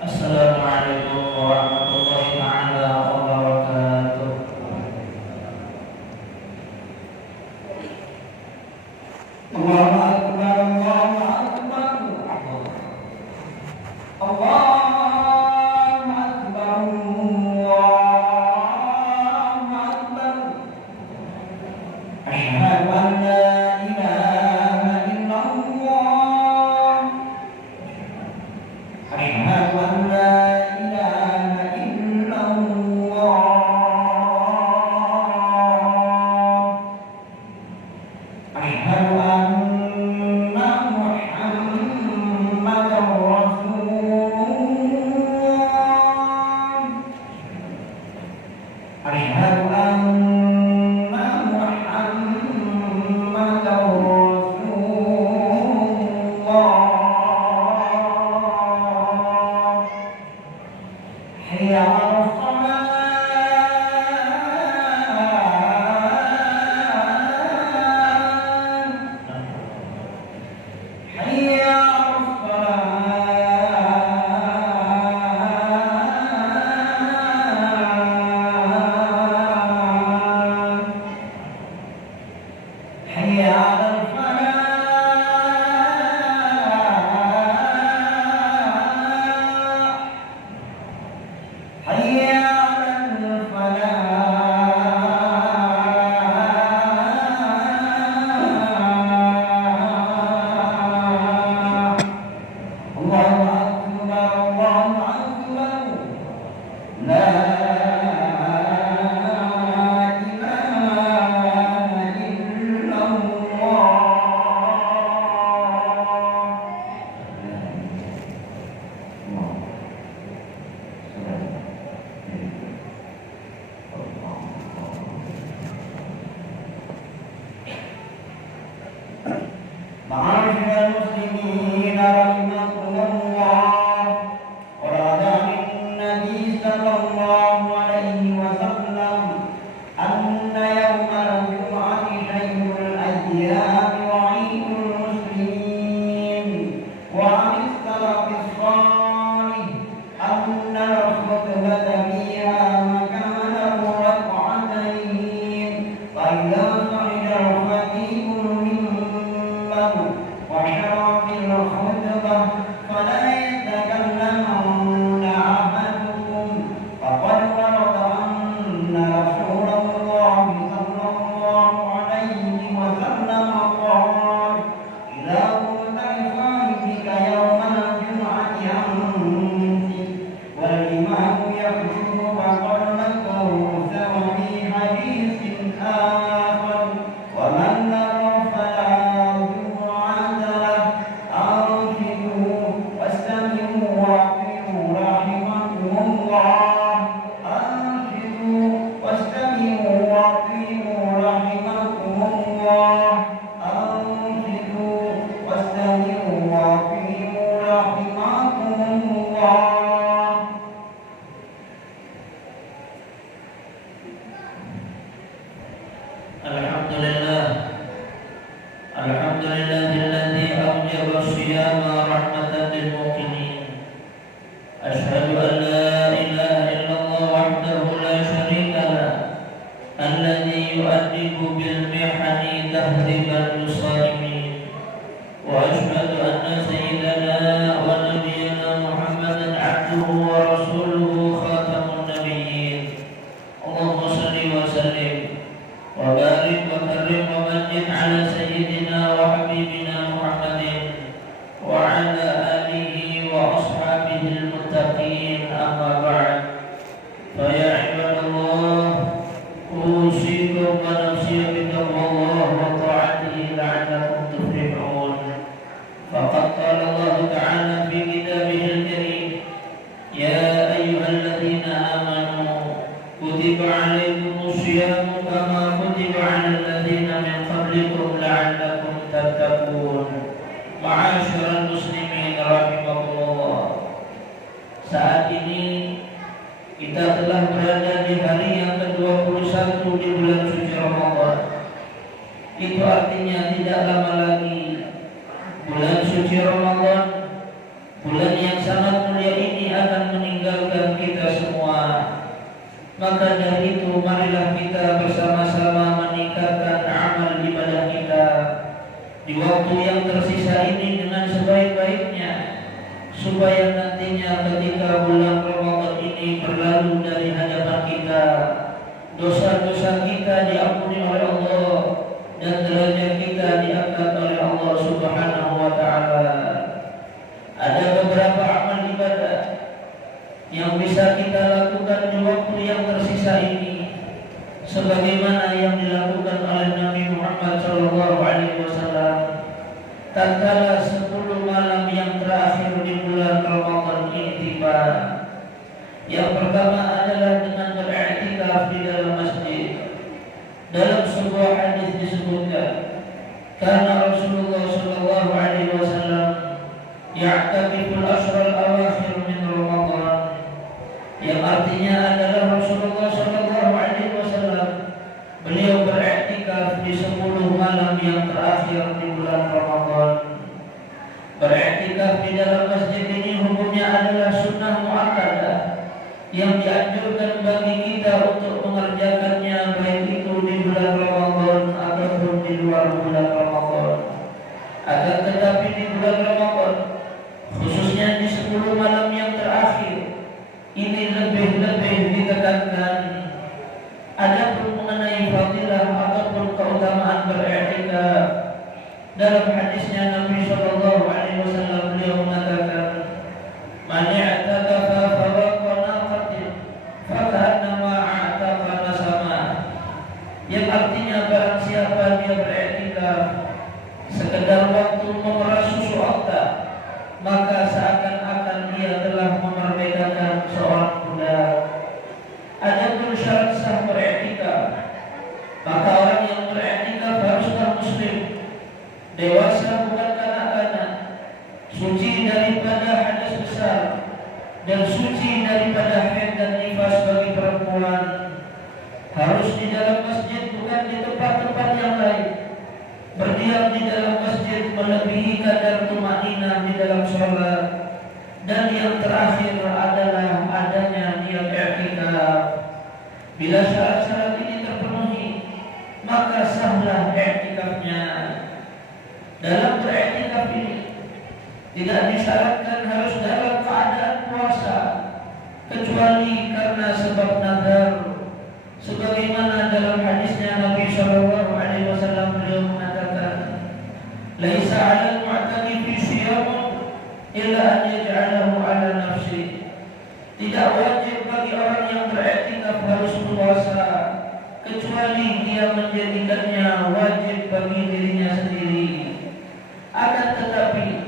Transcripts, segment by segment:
Assalamualaikum warahmatullahi taala wabarakatuh. Allahu akbar, Allahu akbar. Allahu akbar, Allahu akbar. Asyhadu an la ilaha illallah. Asyhadu an la ilaha illallah. Asyhadu anna Muhammadar Rasulullah. Asyhadu anna Muhammadar Rasulullah. Hayya 'alas shalah. Hayya 'alas shalah. Hayya 'alal falah. Hayya 'alal falah. Allahu akbar, Allahu akbar. La ilaha illallah. Ma'asyiral muslimin rahimakumullah. Warada min Nabi sallallahu alaihi wasallam anna yawmal jum'ati khairul ayyam wa 'idul muslimin wa 'an salafis salih anna al-khutbata fiha makana rak'atayn fa idza sa'ida al-khatib وشرع في الخطبة فلا يتكلمن أحدكم فقد ورد أن رسول الله صلى الله عليه وسلم قال إذا قلت لصاحبك يوم الجمعة أمسك والإمام يخطب فقد مكروه وفي حديث آخر ومن لم فلا Alhamdulillahilladzi awjaba as-siyama rahmatan lil muqinin. Asyhadu an la ilaha illallah wahdahu la syarika lah, alladzi yu'addibu bil mihani tahdziban lis-shalimin. Wa asyhadu anna sayyidana wa nabiyyana Muhammadan 'abduhu wa rasuluhu khatamun nabiyyin. Allahumma shalli wa sallim wa barik wa karrim wa majid ala sayyidina wa habibina Muhammadin wa ala alihi wa ashabihi al-muttaqin, amma ba'd. Fa ya ibadallah, kita telah berada di hari yang ke-21 di bulan suci Ramadan. Itu artinya tidak lama lagi bulan suci Ramadan, bulan yang sangat mulia ini akan meninggalkan kita semua. Maka dari itu marilah kita bersama-sama meningkatkan amal ibadah kita di waktu yang tersisa ini dengan sebaik-baiknya, supaya nantinya ketika bulan Ramadan ini berlalu dari hadapan kita, dosa-dosa kita diampuni oleh Allah dan derajat kita diangkat oleh Allah Subhanahu wa taala. Ada beberapa amal ibadah yang bisa kita lakukan di waktu yang tersisa ini, sebagaimana yang dilakukan oleh Nabi Muhammad SAW tatkala 10 malam yang terakhir di bulan Ramadan ini tiba. Yang pertama adalah dengan beriktikaf di dalam masjid. Dalam sebuah hadis disebutkan, karena Rasulullah SAW ya'takiful ashral awakhir min Ramadan, yang artinya adalah Rasulullah SAW beliau beriktikaf di 10 malam yang terakhir di bulan Ramadan. Beriktikaf di dalam masjid ini hukumnya adalah sunnah muakkadah yang dianjurkan bagi kita untuk mengerjakannya, baik itu di bulan Ramadan ataupun di luar bulan Ramadan. Akan tetapi di bulan Ramadan, khususnya di 10 malam yang terakhir, ini lebih-lebih ditekankan. Adapun mengenai fadilah ataupun keutamaan beriktikaf, dalam hadisnya Nabi SAW beliau mengatakan, "Man i'takafa fawqa naqatin fakannama a'taqa nasama." Yang artinya barang siapa dia beriktikaf sekedar waktu memerah susu unta, maka seakan-akan dia telah memerdekakan seorang budak. Adapun syarat sah beriktikaf, maka orang yang beriktikaf haruslah muslim, dewasa bukan kanak-kanak, suci daripada hadas besar, dan suci daripada haid dan nifas bagi perempuan. Harus di dalam masjid, bukan di tempat-tempat yang lain. Berdiam di dalam masjid melebihi kadar tumaninah di dalam sholat. Dan yang terakhir adalah adanya niat i'tikaf. Bila syarat-syarat ini terpenuhi, maka sahlah i'tikafnya. Dalam beriktikaf ini tidak disyaratkan harus dalam keadaan puasa, kecuali karena sebab nazar, sebagaimana dalam hadisnya Nabi SAW beliau mengatakan, "Laisa 'alal mu'takifi syiyamun illa an yaj'alahu 'ala nafsi." Tidak wajib bagi orang yang beriktikaf harus puasa, kecuali dia menjadikannya wajib bagi dirinya sendiri. Akan tetapi,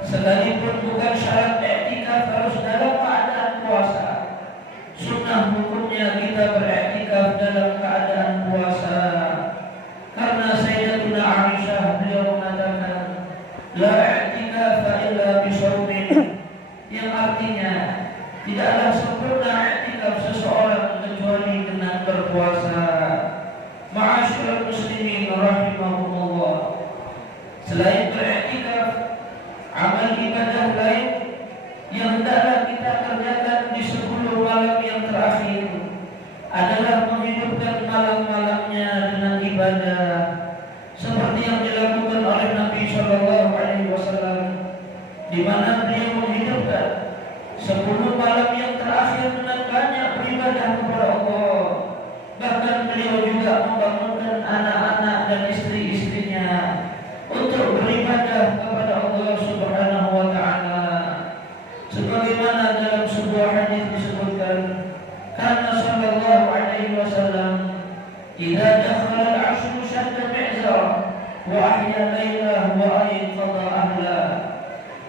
sekalipun bukan syarat i'tikaf harus dalam keadaan puasa, sunnah hukumnya kita beriktikaf dalam keadaan puasa. Karena Sayyidatuna Aisyah beliau mengatakan, "La i'tikafa illa bisawmin," yang artinya tidaklah sempurna i'tikaf seseorang kecuali dengan berpuasa. Ma'asyiral muslimin rahimahumullah, selain beriktikaf, amal ibadah lain yang hendaklah kita kerjakan di 10 malam yang terakhir adalah menghidupkan malam-malamnya dengan ibadah, seperti yang dilakukan oleh Nabi SAW, di mana beliau menghidupkan 10 malam yang terakhir dengan banyak beribadah kepada Allah. Bahkan beliau juga membangunkan anak-anak dan istri-istrinya untuk beribadah kepada Allah Subhanahu wa taala. Sebagaimana dalam sebuah hadis disebutkan, karena sallallahu alaihi wasallam idza dakhala al-'ashru shadda mi'zara wa ahya lailah wa ayqadha ahla,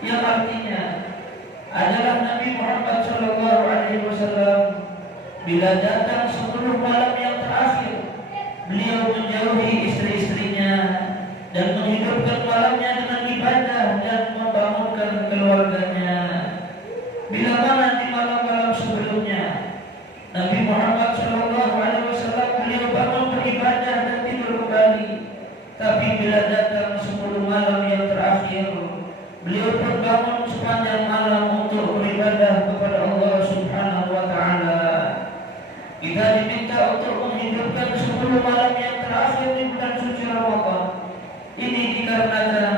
yang artinya adalah Nabi Muhammad sallallahu alaihi wasallam bila datang 10 malam yang terakhir, beliau menjauhi istri-istrinya dan menghidupkan malamnya dengan ibadah dan membangunkan keluarganya. Bila mana di malam-malam sebelumnya Nabi Muhammad SAW beliau bangun beribadah dan tidur kembali. Tapi bila datang 10 malam yang terakhir, beliau pun bangun sepanjang malam untuk beribadah kepada Allah Subhanahu wa Ta'ala. Kita diminta untuk menghidupkan 10 malam yang terakhir di bulan suci Ramadan. Ini dikarenakan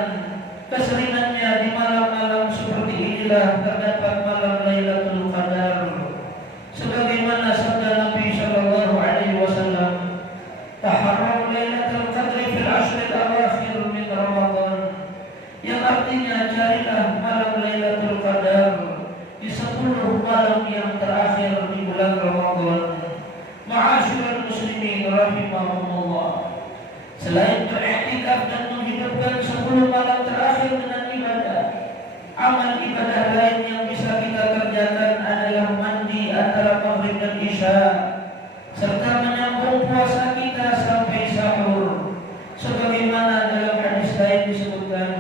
keseringannya di malam-malam seperti inilah terdapat malam Lailatul Qadar. Sebagaimana sabda Nabi sallallahu alaihi wasallam, "Taharraw Lailatul Qadri fil ashril awakhir min Ramadan." Yang artinya carilah malam Lailatul Qadar di 10 malam yang terakhir di bulan Ramadan. Ma'asyiral muslimin rahimahumullah. Selain beriktikaf dan menghidupkan 10 malam terakhir dengan ibadah, amal ibadah lain yang bisa kita kerjakan adalah mandi antara maghrib dan isya, serta menyambung puasa kita sampai sahur. Sebagaimana dalam hadis lain disebutkan,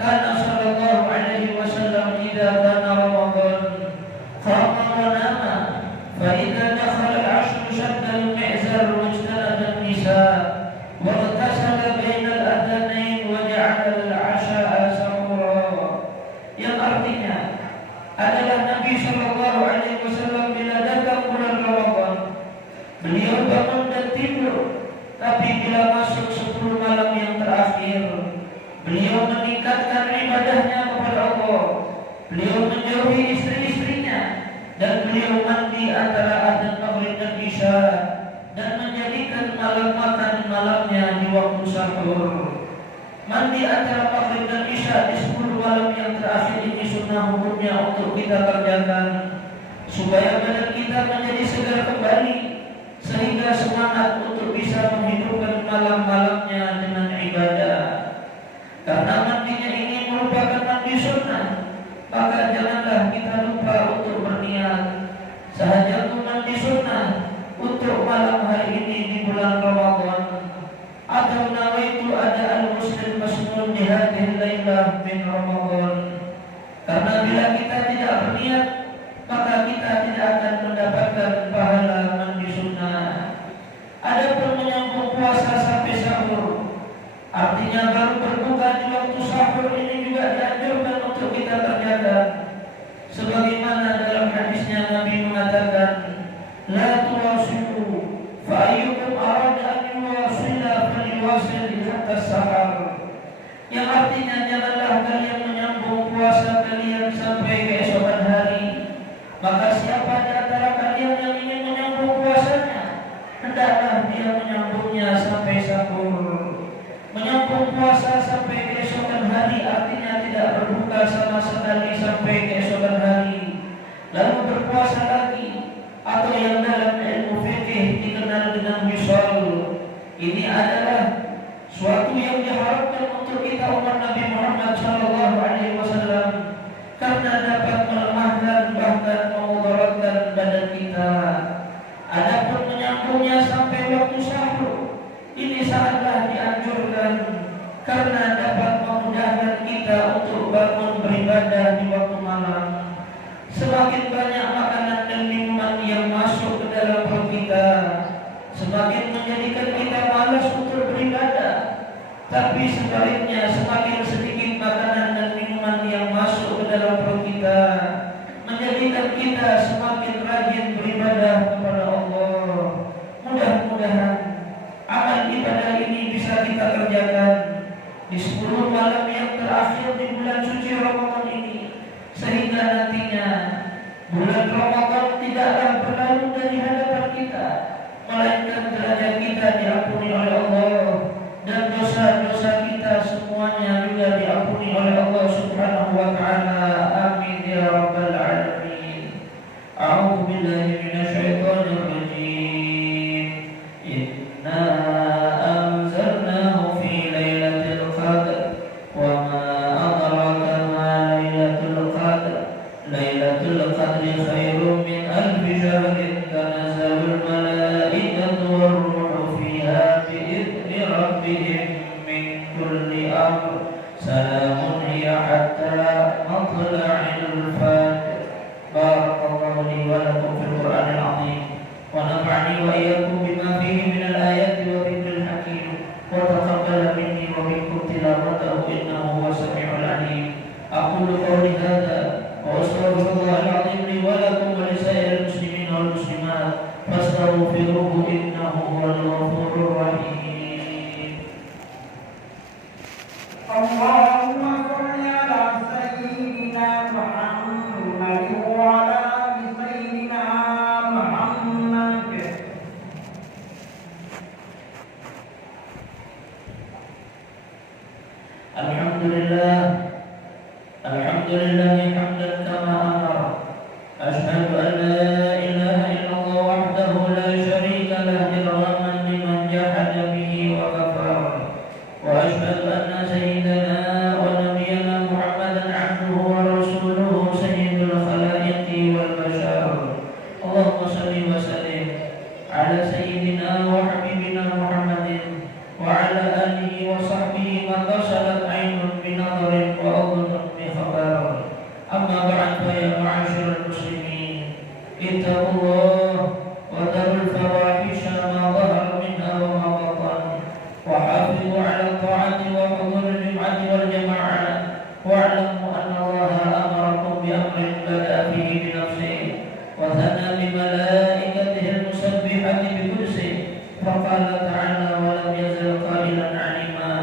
kana sallallahu alaihi wasallam idza kana Ramadan qama wa nama, fa idza dakhala al-'ashr shadda al-mi'zar wajtanaba an-nisa wa ightasala baina al-adhanain wa ja'ala al-'asha'a sahura. Yang artinya adalah Nabi sallallahu alaihi wasallam bila datang bulan Ramadan, beliau bangun dan tidur. Tapi bila masuk 10 malam yang terakhir, beliau meningkatkan ibadahnya kepada Allah. Beliau menjauhi istri-istrinya dan beliau mandi antara adzan maghrib dan isya dan menjadikan malam makan malamnya di waktu sahur. Mandi antara maghrib dan isya di 10 malam yang terakhir ini sunnah hukumnya untuk kita kerjakan supaya badan kita menjadi segar kembali, sehingga semangat untuk bisa menghidupkan malam-malamnya dengan ibadah. Karena mandinya ini merupakan mandi sunnah, maka janganlah kita lupa untuk berniat sahaja mandi sunnah untuk malam hari ini di bulan Ramadan. Atau nawaitu ada al-muslim masnun di hadhihi lailah min Ramadan. Karena bila kita tidak berniat, maka kita tidak akan mendapatkan pahala mandi sunnah. Adapun menyambung puasa sampai sahur, artinya baru berbuka di waktu sahur, ini juga dianjurkan untuk kita kerjakan. Sebagaimana dalam hadisnya Nabi mengatakan, la tuwasilu fa ayyukum arada an yuwasila falyuwasil hatta sahar. Yang artinya janganlah kalian menyambung puasa kalian sampai keesokan hari. Maka siapa di antara kalian yang ingin menyambung puasanya, hendaklah dia menyambungnya sampai sahur. Menyambung puasa sampai keesokan hari artinya tidak berbuka sama sekali sampai keesokan hari, lalu berpuasa lagi, atau yang dalam ilmu fikih dikenal dengan wisal. Ini adalah suatu yang diharapkan untuk kita umat Nabi Muhammad SAW, karena dapat melemahkan bahkan memudaratkan badan kita. Adapun menyambungnya sampai waktu sahur, ini sangatlah dianjurkan karena dapat memudahkan kita untuk bangun beribadah di waktu malam. Semakin banyak makanan dan minuman yang masuk ke dalam perut kita, semakin menjadikan kita malas untuk beribadah. Tapi sebaliknya, semakin sedikit makanan dan minuman yang masuk ke dalam perut kita, menjadikan kita semakin rajin beribadah kepada Allah. Mudah-mudahan amal ibadah ini bisa kita kerjakan di 10 malam yang terakhir di bulan suci Ramadan ini, sehingga nantinya bulan Ramadan tidaklah berlalu dari hadapan kita, melainkan derajat kita diampuni oleh Allah dan dosa-dosa kita semuanya juga diampuni oleh Allah Subhanahu wa Ta'ala. Amin ya rabbal alamin. A'udzu billahi minasyaitonir rajim. Inna anzalnahu fi lailatul qadr wa ma adraka ma lailatul qadr. Lailatul qadri khairum min alfi syahrin tanazzalul malaikatu war-ruhu fiha bi'izni rabbihim min kulli amr. Salamun hiya hatta matla'il fajr. Barakallahu li wa lakum fil Qur'anil 'azim. فاستغفروه إنه هو الغفور الرحيم. اللهم صل على سيدنا محمد وعلى آل سيدنا محمد. الحمد لله حمدا كما أمر. أشهد أن لا إله إلا الله وحده لا شريك له إرغاما لمن جحد به وكفر. وأشهد أن سيدنا ونبينا محمدا عبده ورسوله سيد الخلائق والبشر. اللهم صل وسلم على سيدنا وحبيبنا محمد وعلى آله وصحبه ما بصرت عين بنظر وأذن بخبر. أما بعد فيا معاشر المسلمين اتقوا الله وذروا الفواحش ما ظهر منها وما بطن، وحافظوا على الطاعة وحضور الجمعة والجماعة، واعلموا أن الله أمركم بأمر بدأ فيه بنفسه وثنى بملائكته المسبحة بقدسه، فقال تعالى: ولم يزل قائلا عليما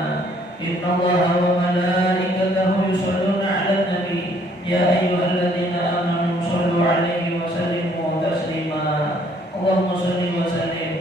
إن الله وملائكته يصلون على النبي يا أيها الذين آمنوا صلوا عليه وسلموا تسليما. اللهم صل وسلم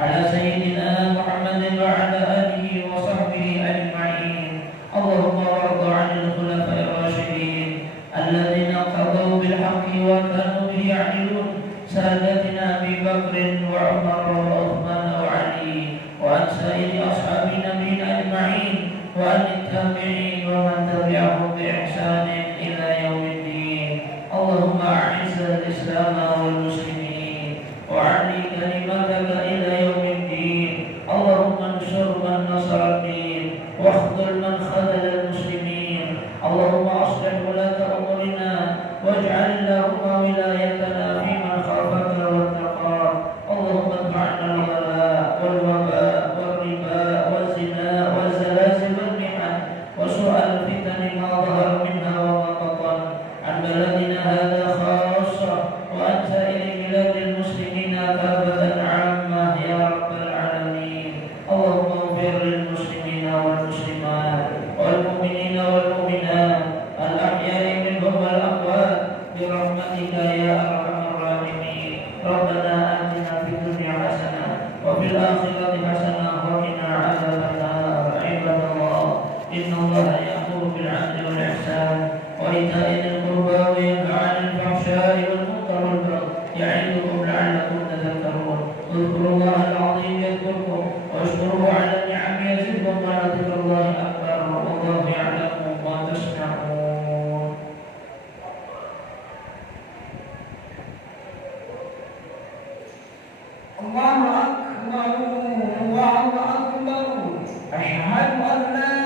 على سيدنا محمد وعلى آله وصحبه أجمعين. اللهم وارض عن الخلفاء الراشدين الذين قضوا بالحق وكانوا به يعدلون، سادتنا أبي بكر وعمر وعثمان وعلي، وعن سائر أصحاب نبينا أجمعين، وعن التابعين ومن تبعهم بإحسان إلى يوم الدين. اللهم أعز الإسلام والمسلمين وعلي كلمتك إلى يوم الدين. اللهم انصر من نصر الدين واخذل من خذل المسلمين. اللهم أصلح ولاة أمورنا واجعل اللهم ولايتنا في من خافك واتقاك. اللهم ادفع عنا الغلاء والوباء والربا والزنا والزلازل والمحن وسوء الفتن ما ظهر منها وما بطن، عن بلدنا هذا خاصة وعن سائر بلاد المسلمين كافة عامة يا رب العالمين. اللهم اغفر للمسلمين والمسلمات والمؤمنين والمؤمنات الأحياء منهم والأموات برحمتك يا أرحم الراحمين. ربنا آتنا في الدنيا حسنة وفي الآخرة حسنة وقنا عذاب النار. عباد الله، إن الله يأمر بالعدل والإحسان وإيتاء ذي القربى وينهى عن الفحشاء والمنكر والبغي يعظكم لعلكم تذكرون. اذكروا الله العظيم يذكركم واشكروه على النعم يزدكم ولذكر الله أكبر والله يعلم ما تصنعون. الله أكبر الله أكبر. أشهد أن لا